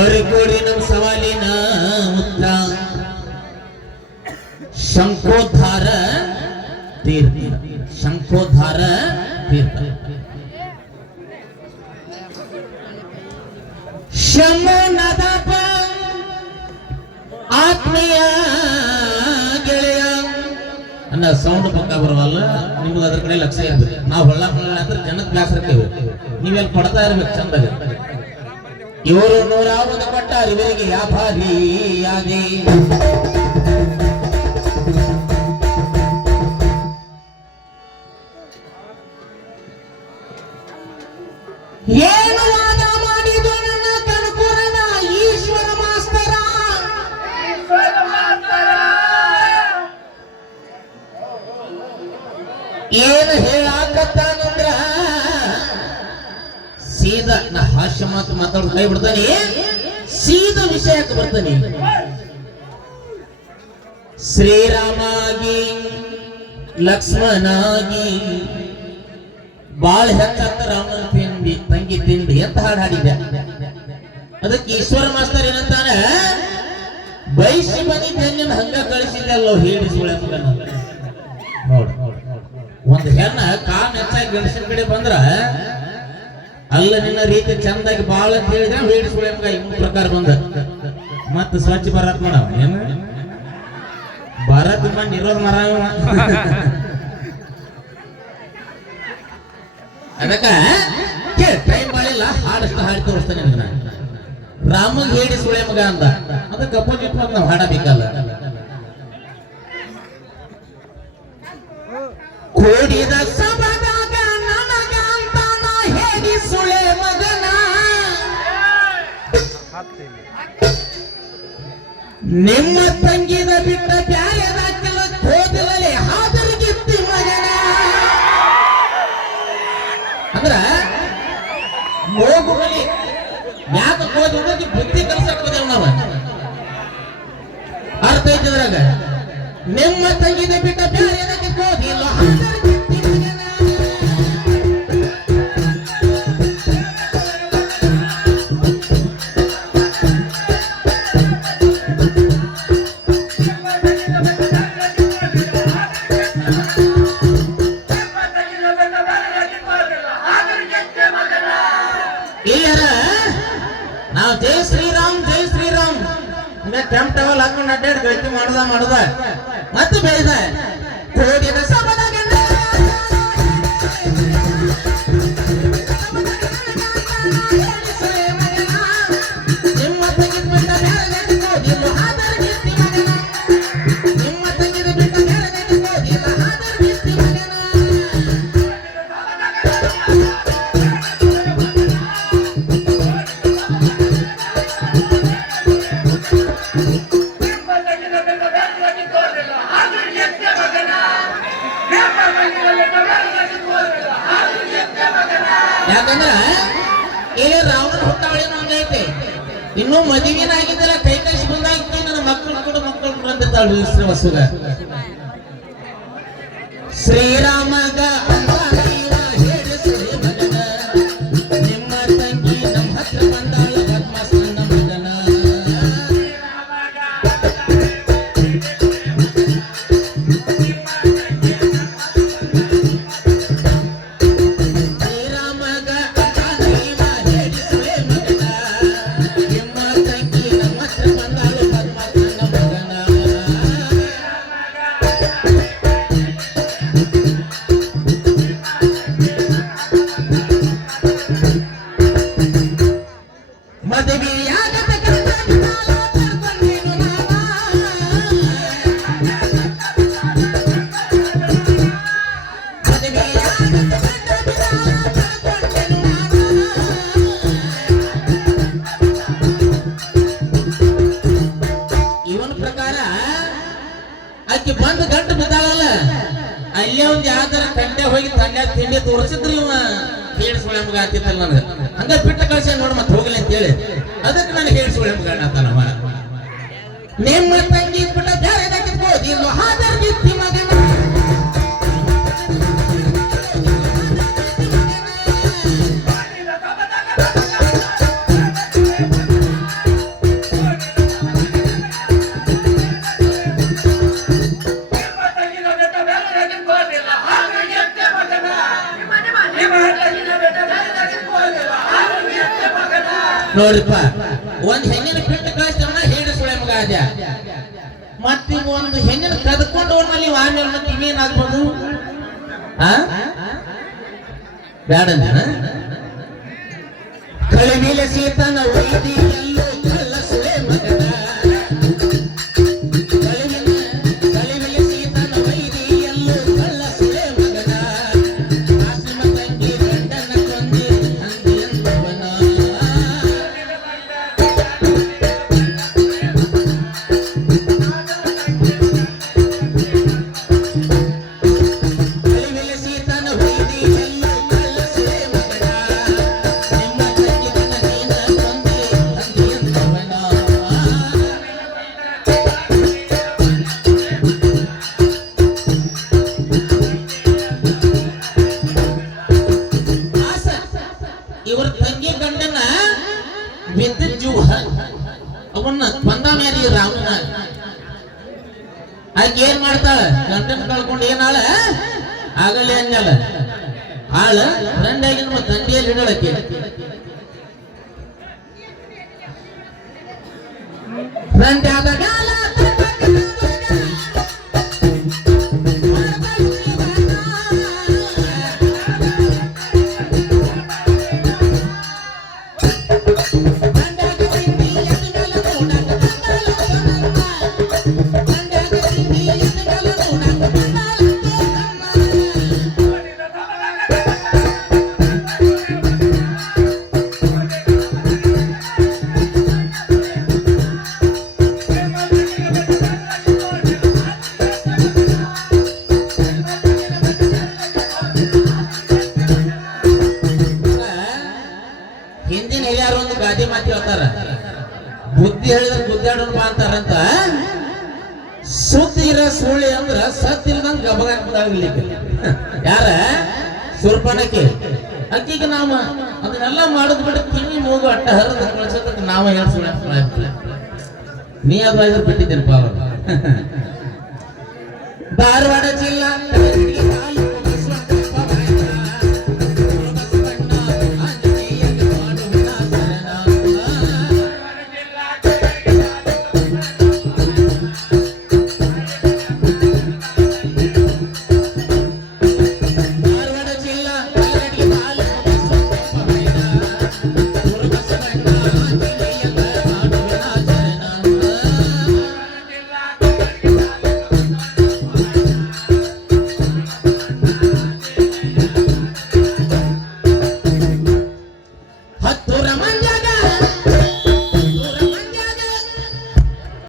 ಬರಕೋರಿ ನಮ್ಮ ಸವಾಲಿನ ಉತ್ತರ ಶಂಕೋದ್ಧಾರ ತೀರ್ಥ. ಶಂಕೋದ್ಧಾರ ತೀರ್ಥ. ಶಮನದಪ ಆತ್ಮೀಯ ಗೆಳೆಯ ಅನ್ನ ಸೌಂಡ್ ಪಕ್ಕ ಬರವಲ್ಲ. ನಿಮ್ಗೆ ಅದ್ರ ಕಡೆ ಲಕ್ಷ್ಯ ಇರ್ಬೇಕು. ನಾವು ಹೊಳ್ಳ ಅಂದ್ರೆ ಜನಕ್ಕೆ ಬ್ಯಾಸರ್ತೇವೆ, ನೀವೆಲ್ಲಿ ಕೊಡ್ತಾ ಇರ್ಬೇಕು ಚಂದಾಗ. ಇವರು 101 ಕೊಟ್ಟಾರ, ಇವರಿಗೆ ವ್ಯಾಪಾರಿ ಯಾದಿ. ಏನು ವಾದ ಮಾಡಿದ್ದು ನನ್ನ ಕನಕುರನ ಈಶ್ವರ ಮಾಸ್ತರ. ಏನು ಹೇಳಾಕತ್ತಾನಂದ್ರ ಸೀದಾ ನಾ ಹಾಸ್ಯ ಮಾತು ಮಾತಾಡೋದು ಕೈ ಬಿಡ್ತಾನೆ, ಸೀದಾ ವಿಷಯಕ್ಕೆ ಬರ್ತಾನೆ. ಶ್ರೀರಾಮಾಗಿ ಲಕ್ಷ್ಮಣಾಗಿ ಬಾಳ ಹೆಚ್ಚಾತ ರಾಮನ ತಿಂಡಿ ತಂಗಿ ತಿಂಡಿ ಅಂತ ಹಾಡು ಹಾಡಿದ್ದೆ. ಅದಕ್ಕೆ ಈಶ್ವರ ಮಾಸ್ತರ್ ಏನಂತಾನೆ, ಬೈಸಿ ಬಂದಿದ್ದ ಹಂಗ ಕಳಿಸಿದ್ದಲ್ಲೋ ಹೇಳಿಸುಳೆ ಮಗನ. ನೋಡ, ಒಂದ್ ಹೆಣ್ಣ ಕಾಲ್ ಹೆಚ್ಚಾಗಿ ಗಣಸನ ಕಡೆ ಬಂದ್ರ ಅಲ್ಲ ನಿನ್ನ ರೀತಿ ಚಂದಾಗಿ ಬಾಳ ಅಂತ ಹೇಳಿದ್ರೆ ಹೇಳಿಸುಳೆ ಮಗ ಇವ್ ಪ್ರಕಾರ ಬಂದ. ಮತ್ತ ಸ್ವಚ್ಛ ಭಾರತ್ ಮಾಡವ ಏನು ಭಾರತ್ ನಿರೋಧ ಮರಾವ. ಅದಕ್ಕ ಟೈಮ್ ಮಾಡಿಲ್ಲ, ಹಾಡಷ್ಟು ಹಾಡಿ ತೋರಿಸ್ತಾನೆ ನಿಮ್ಗೆ. ರಾಮಂಗ್ ಹೇಳಿ ಸುಳೆ ಮಗ ಅಂದ, ಅದಕ್ಕೆ ಅಪೋಸಿಟ್ ನಾವು ಹಾಡಬೇಕಲ್ಲ. ಕೂಡಿದ ಸಭದಾಗ ನನಗ ಅಂತಾನ ಹೇಳಿ ಸುಳೆ ಮಗನ, ನಿಮ್ಮ ತಂಗಿದ ಬಿಟ್ಟ ಬ್ಯಾರೆದ ಹೋದಲೇ ಹಾದರಿಗಿತ್ತಿ ಮಗನ. ಅಂದ್ರ ಹೋಗುವಲ್ಲಿ ಯಾಕೆ ಹೋಗಿ ಬುದ್ಧಿ ಕಲ್ಸಕ್ ಹೋದೇವ್ ನಾವ. ಅರ್ಥ ಐತದ್ರಾಗ, ನಿಮ್ಮ ತಂಗಿದ ಬಿಟ್ಟ ಬ್ಯಾರೆದಕ್ಕೆ ಹೋದಿಲ್ಲ ಹಾದರಿಗಿತ್ತಿ ಮಗನ. ನಾವು ಜೈ ಶ್ರೀರಾಮ್ ಜೈ ಶ್ರೀರಾಮ್ ಕೆಂಪ್ ಟವಲ್ ಹಾಕೊಂಡು ಅಡ್ಡಾಡಿ ಗಳಿಕೆ ಮಾಡುದ ಮತ್ತೆ ಬೆಳೆದ ಕೋಡಿನ ಸಬದಾಗ ನಿಮ್ಮ ತಂಗಿದ ಬಿಟ್ಟ ಬ್ಯಾರೆದಕ್ಕೆ ಹೋದಿಲ್ಲ ಹಾದರಿಗಿತ್ತಿ ಮಗನ. ನಿಮ್ಮ ತಂಗಿದ ಬಿಟ್ಟ ಬ್ಯಾರೆದಕ್ಕೆ ಹೋದಿಲ್ಲ ಹಾದರಿಗಿತ್ತಿ ಮಗನ. ಯಾಕಂದ್ರ ಏ ರಾವಣನ ಹುಟ್ಟಾವಳಿನ ಹಂಗೈತೆ. ಇನ್ನೂ ಮದುವೆನ ಆಗಿದ್ದಲ್ಲ, ಕೈ ಕೈಸಿ ಬಂದಾಗಿ ನನ್ನ ಮಕ್ಕಳು ಕೂಡ ಮಕ್ಕಳು ಅಂತ ತಾಳು ವಸುಗ. ಶ್ರೀರಾಮಗ ಹೇಳಿ ಸುಳಿ ಮಗನ, ನಿಮ್ಮ ತಂಗಿ ನಮ್ಮ ಹತ್ರ ಬಂದಾಳ ಪದ್ಮಸ್ತನ ಮಗನ. ಇವನ ಪ್ರಕಾರ ಆಕೆ ಬಂದು ಗಂಟು ಬಿದ್ದಾಳಲ್ಲ, ಅಲ್ಲೇ ಒಂದ್ ಯಾವ್ದಾರ ಕಂಡೆ ಹೋಗಿ ತಂಡ್ಯಾಗ ತಿಂಡಿ ತೋರಿಸಿದ್ರು ಇವ ಹೇಳಿಸುಳೆ ಮಗ ಆತಿತ್ತಲ್ಲ ನನಗೆ. ಹಂಗ ಬಿಟ್ಟ ಕಳ್ಸ ನೋಡ ಮತ್ತೆ ಹೋಗ್ಲಿ ಅಂತ ಹೇಳಿ ಅದಕ್ಕೆ ನಾನು ಹೇಳಿಸುಳೆ ಮಗ ಅನ್ನತಾನವ. ನಿಮ್ಮ ತಂಗಿ ಬಿಟ್ಟ ಬ್ಯಾರೆದಕ್ಕೆ ಹೋದಿಲ್ಲ ಹಾದರಿಗಿತ್ತಿ ಮಗನ. ನೋಡ್ರಿಪ್ಪ ಒಂದ್ ಹೆಣ್ಣಿನ ಬಿಟ್ಟು ಕಳಿಸ್ತವನ ಹೇಳಿ ಸುಳೆ ಮಗ ಅದ ಮತ್ತೆ ಒಂದು ಹೆಣ್ಣಿನ ಕದ್ಕೊಂಡು ಹೋದ್ನಲ್ಲಿ ಆಮೇಲೆ ಮತ್ತೆ ಇನ್ನೇನಾಗ್ಬೋದು ಬೇಡ ಕಳಿವಿಲೆ ಸೀತನ ವೈದಿ ಎಲ್ಲೋ ಕಳ್ಳ ಸುಳೆ ಮಗನ ಕಳಿವಿಲೆ ಸೀತನ ವೈದಿ ಎಲ್ಲೋ ಕಳ್ಳ ಸುಳೆ ಮಗನ ಆಶ್ರಮ ತಂಗಿ ಗಂಡನ ಕೊಂದಿ ಅಂದಿ ಎಂದವನ ಕಳಿವಿಲೆ ಸೀತನ ವೈದಿ ಎಲ್ಲೋ ಕಳ್ಳ ಸುಳೆ ಮಗನ ನಿಮ್ಮ ತಂಗಿನ ನೀನ ಕೊಂದಿ ಅಂದಿ ಎಂದವನ ಇವ್ರ ತಂಗಿ ಗಂಡನ ವಿದ್ಯುತ್ ಜೀವ ಅವನ್ನ ಬಂದಾಮ್ಯಾರಿ ರಾಮನ ಆಕೆ ಏನ್ ಮಾಡ್ತಾಳ ಗಂಡನ ಕಳ್ಕೊಂಡು ಏನಾಳ ಆಗಲೇ ಅನ್ನಲ್ಲ ಆಳ ಫ್ರೆಂಡ್ ಆಗಿ ನಮ್ಮ ತಂದೆಯಲ್ಲಿ ಇಡಳಕ್ಕೆ ಫ್ರೆಂಡ್ ಆದಾಗ ಹಿಂದಿನ ಹಿರಿಯರು ಒಂದು ಗಾದೆ ಮಾತು ಹೇಳ್ತಾರ ಬುದ್ಧಿ ಹೇಳಿದ್ರೆ ಗುದ್ದಾಡೋಣ ಅಂತಾರಂತ ಸುದ್ದಿ ಇರೋ ಸುಳ್ಳಿ ಅಂದ್ರ ಸತ್ತಿಲ್ದಂಗ ಗಬಗಾಕ್ಬಿಡ್ಲಿಕ್ಕೆ ಯಾರ ಸುರ್ಪಣಕ್ಕೆ ಅಕ್ಕಿಗೆ ನಾವ ಅದನ್ನೆಲ್ಲ ಮಾಡೋದ್ ಬಿಟ್ಟು ಕಿವಿ ಮೂಗು ಅಟ್ಟ ಹರಿದ ಕಳ್ಸೋದಕ್ಕೆ ನಾವ ಹೇಳಿ ಸುಳ್ಳ ನೀ ಅದು ಬಿಟ್ಟಿದ್ದೇನೆ ಪಾವ ಧಾರವಾಡ ಜಿಲ್ಲಾ